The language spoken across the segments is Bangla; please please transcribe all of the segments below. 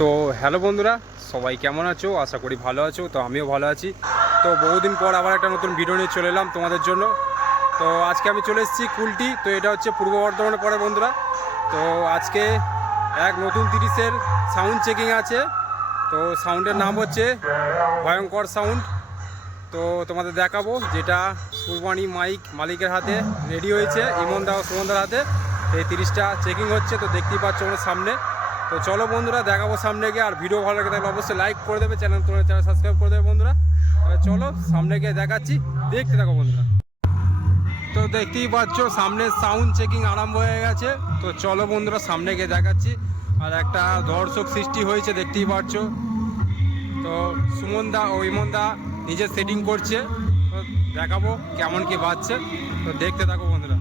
তো হ্যালো বন্ধুরা, সবাই কেমন আছো? আশা করি ভালো আছো। তো আমিও ভালো আছি। তো বহুদিন পর আবার একটা নতুন ভিডিও নিয়ে চলে এলাম তোমাদের জন্য। তো আজকে আমি চলে এসেছি কুলটি। তো এটা হচ্ছে পূর্ব বর্ধমানে পড়ে বন্ধুরা। তো আজকে এক নতুন 30-এর সাউন্ড চেকিং আছে। তো সাউন্ডের নাম হচ্ছে ভয়ঙ্কর সাউন্ড। তো তোমাদের দেখাবো, যেটা কুরবানি মালিকের হাতে রেডি হয়েছে, ইমনদা ও সুমনদার হাতে। এই 30টা চেকিং হচ্ছে, তো দেখতেই পাচ্ছ আমার সামনে। তো চলো বন্ধুরা, দেখাবো সামনে গিয়ে। আর ভিডিও ভালো লাগে থাকলে অবশ্যই লাইক করে দেবে, চ্যানেল সাবস্ক্রাইব করে দেবে বন্ধুরা। তাহলে চলো সামনে গিয়ে দেখাচ্ছি, দেখতে থাকো বন্ধুরা। তো দেখতেই পাচ্ছ সামনে সাউন্ড চেকিং আরম্ভ হয়ে গেছে। তো চলো বন্ধুরা সামনে গিয়ে দেখাচ্ছি। আর একটা দর্শক সৃষ্টি হয়েছে, দেখতেই পাচ্ছ। তো সুমনদা ও ইমনদা নিজে সেটিং করছে। তো দেখাবো কেমন কি বাজছে, তো দেখতে থাকো বন্ধুরা।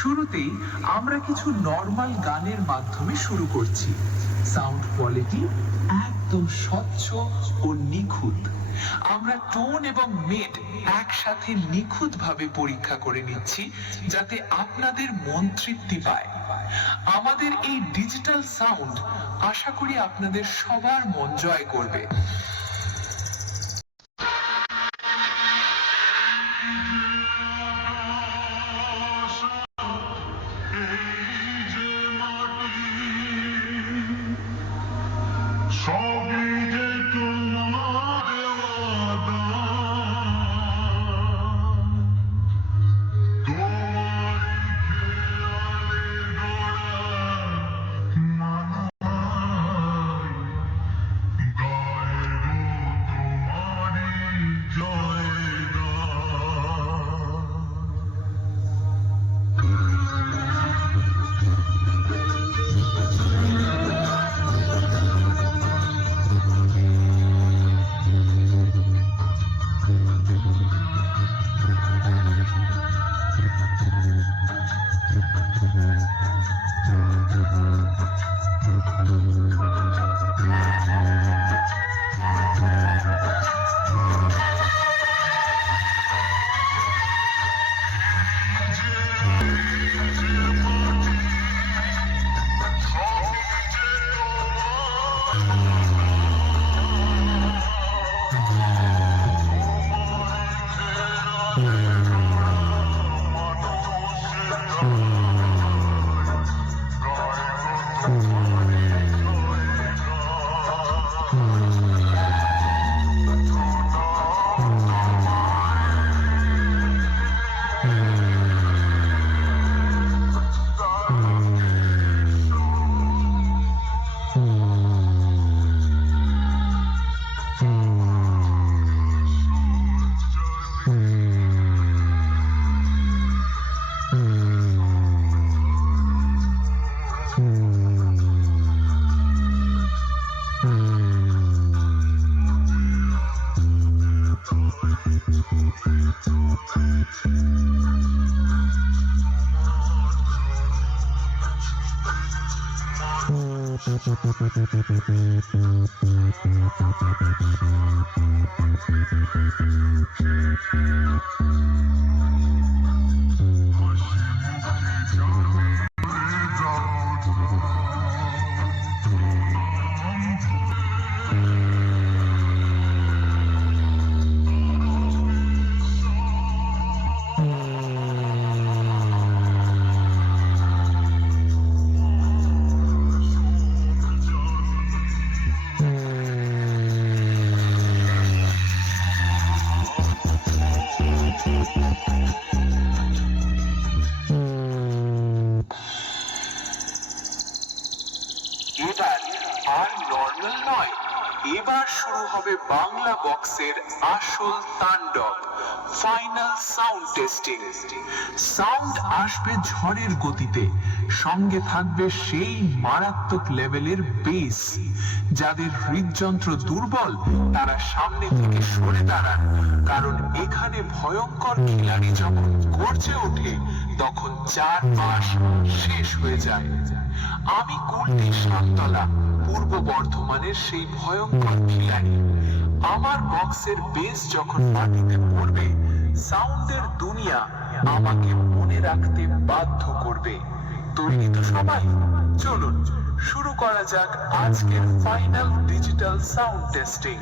শুরুতেই আমরা কিছু নরমাল গানের মাধ্যমে শুরু করছি। সাউন্ড কোয়ালিটি একদম স্বচ্ছ ও নিখুঁত। আমরা টোন এবং মিড একসাথে নিখুঁতভাবে পরীক্ষা করে নিচ্ছি, যাতে আপনাদের মন তৃপ্তি পায়। আমাদের এই ডিজিটাল সাউন্ড আশা করি আপনাদের সবার মন জয় করবে। এবার আর নর্মাল নয়, এবার শুরু হবে বাংলা বক্সের আসল তাণ্ডব, ফাইনাল সাউন্ড টেস্টিং। সাউন্ড আসবে ঝড়ের গতিতে, সঙ্গে থাকবে সেই মারাত্মক লেভেলের বেস। যাদের হৃদযন্ত্র দুর্বল তারা সামনে থেকে সরে দাঁড়ান, কারণ এখানে ভয়ঙ্কর খিলাড়ি যখন গর্জে ওঠে তখন 4 মাস শেষ হয়ে যায়। আমি কুলটি সাততলা, পূর্ব বর্ধমানের সেই ভয়ঙ্কর খিলাড়ি। আমার বক্সের বেস যখন মাটিতে পড়বে, সাউন্ডের দুনিয়া আমাকে মনে রাখতে বাধ্য করবে। তৈরি তো সবাই? চলুন শুরু করা যাক আজকের ফাইনাল ডিজিটাল সাউন্ড টেস্টিং।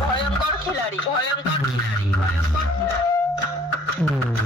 ভয়ঙ্কর খিলাড়ি ভয়ঙ্কর খিলাড়ি ভয়ঙ্কর খিলাড়ি